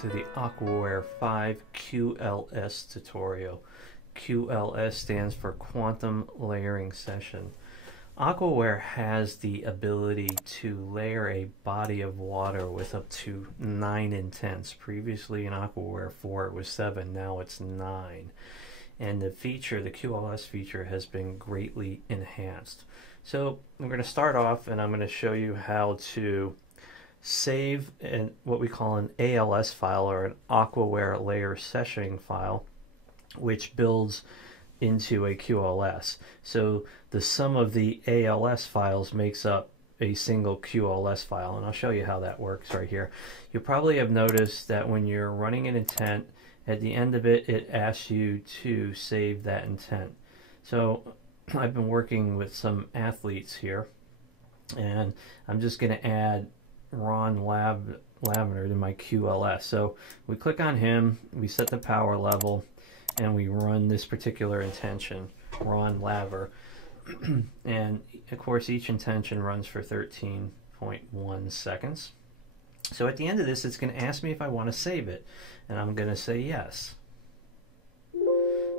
to the Aquaware 5 QLS tutorial. QLS stands for Quantum Layering Session. Aquaware has the ability to layer a body of water with up to 9 intents. Previously in Aquaware 4 it was 7, now it's 9. And the feature, the QLS feature, has been greatly enhanced. So I'm going to start off and I'm going to show you how to save what we call an ALS file, or an Aquaware layer session file, which builds into a QLS. So the sum of the ALS files makes up a single QLS file, and I'll show you how that works right here. You probably have noticed that when you're running an intent, at the end of it, it asks you to save that intent. So I've been working with some athletes here, and I'm just going to add Ron Lavender to my QLS. So we click on him, we set the power level, and we run this particular intention, Ron Laver. And of course each intention runs for 13.1 seconds. So at the end of this, it's going to ask me if I want to save it, and I'm going to say yes.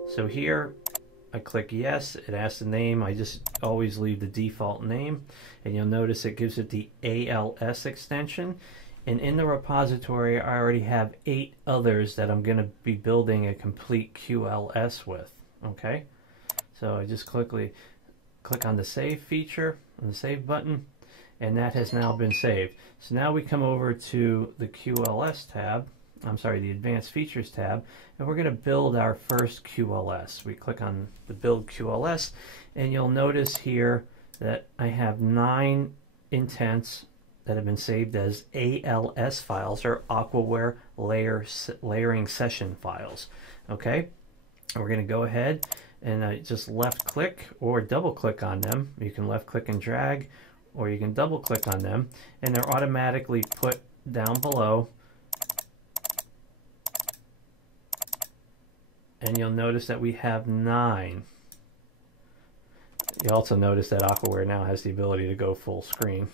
So here I click yes, it asks the name. I just always leave the default name, and you'll notice it gives it the ALS extension. And in the repository I already have 8 others that I'm going to be building a complete QLS with. Okay, so I just click on the save feature and the save button, and that has now been saved. So now we come over to the QLS tab, the Advanced Features tab, and we're going to build our first QLS. We click on the Build QLS, and you'll notice here that I have 9 intents that have been saved as ALS files, or Aquaware layering session files. Okay, we're going to go ahead and just left click or double click on them. You can left click and drag, or you can double click on them, and they're automatically put down below. And you'll notice that we have 9. You also notice that Aquaware now has the ability to go full screen.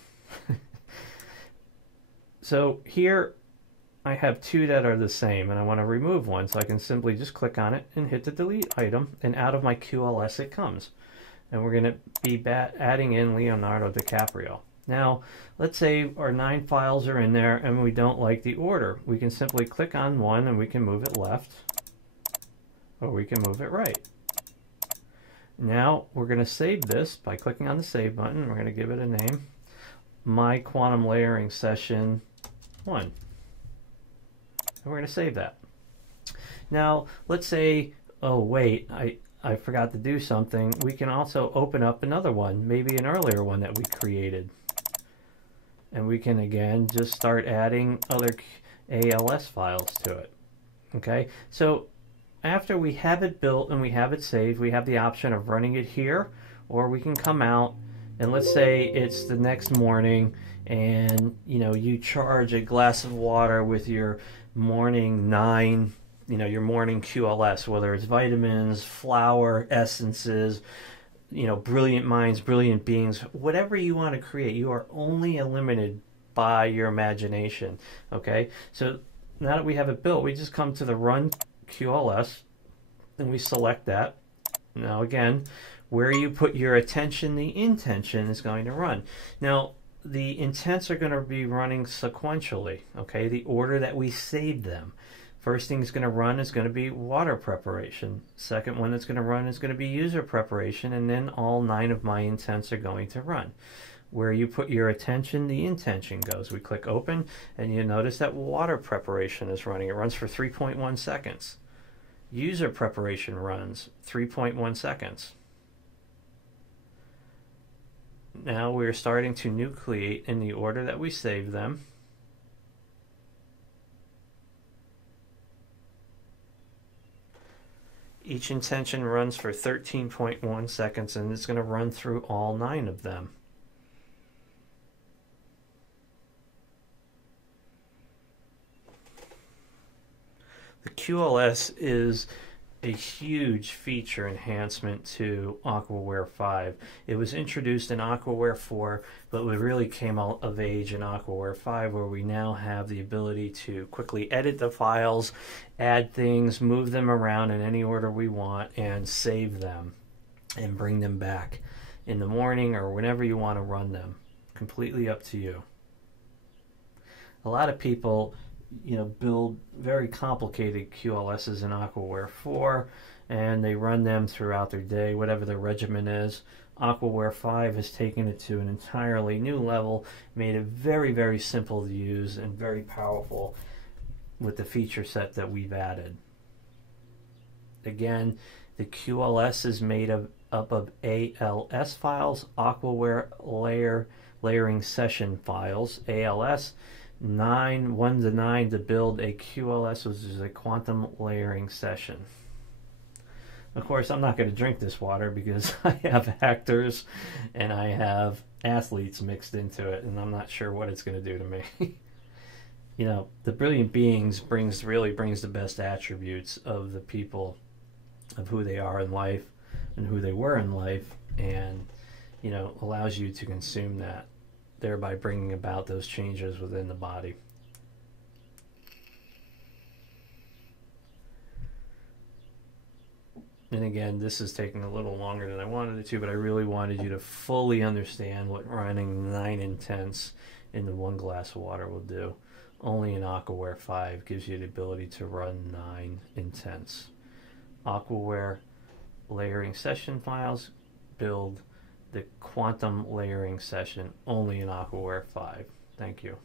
So here I have 2 that are the same, and I want to remove one, so I can simply just click on it and hit the delete item, and out of my QLS it comes. And we're going to be adding in Leonardo DiCaprio. Now, let's say our 9 files are in there and we don't like the order. We can simply click on one and we can move it left, or we can move it right. Now we're going to save this by clicking on the save button. We're going to give it a name, My Quantum Layering Session 1. And we're going to save that. Now let's say, oh wait, I forgot to do something. We can also open up another one, maybe an earlier one that we created. And we can again just start adding other ALS files to it. Okay, so after we have it built and we have it saved, we have the option of running it here, or we can come out, and let's say it's the next morning, and you charge a glass of water with your morning 9, your morning QLS, whether it's vitamins, flour, essences, brilliant minds, brilliant beings, whatever you want to create. You are only limited by your imagination. Okay, so now that we have it built, we just come to the Run QLS and we select that. Now again, where you put your attention, the intention is going to run. Now the intents are going to be running sequentially, okay, the order that we saved them. First thing is going to run is going to be water preparation. Second one that's going to run is going to be user preparation, and then all 9 of my intents are going to run. Where you put your attention, the intention goes. We click open, and you notice that water preparation is running. It runs for 3.1 seconds. User preparation runs 3.1 seconds. Now we're starting to nucleate in the order that we saved them. Each intention runs for 13.1 seconds, and it's going to run through all 9 of them. The QLS is a huge feature enhancement to Aquaware 5. It was introduced in Aquaware 4, but we really came out of age in Aquaware 5, where we now have the ability to quickly edit the files, add things, move them around in any order we want, and save them and bring them back in the morning or whenever you want to run them. Completely up to you. A lot of people build very complicated QLSs in Aquaware 4, and they run them throughout their day, whatever their regimen is. Aquaware 5 has taken it to an entirely new level, made it very, very simple to use and very powerful with the feature set that we've added. Again, the QLS is made up of ALS files, Aquaware layering session files, ALS, 1 to 9 to build a QLS, which is a quantum layering session. Of course, I'm not going to drink this water because I have actors and I have athletes mixed into it, and I'm not sure what it's going to do to me. The Brilliant Beings really brings the best attributes of the people, of who they are in life and who they were in life, and allows you to consume that, thereby bringing about those changes within the body. And again, this is taking a little longer than I wanted it to, but I really wanted you to fully understand what running 9 intense in the 1 glass of water will do. Only in Aquaware 5 gives you the ability to run 9 intense. Aquaware layering session files build the quantum layering session only in Aquaware 5. Thank you.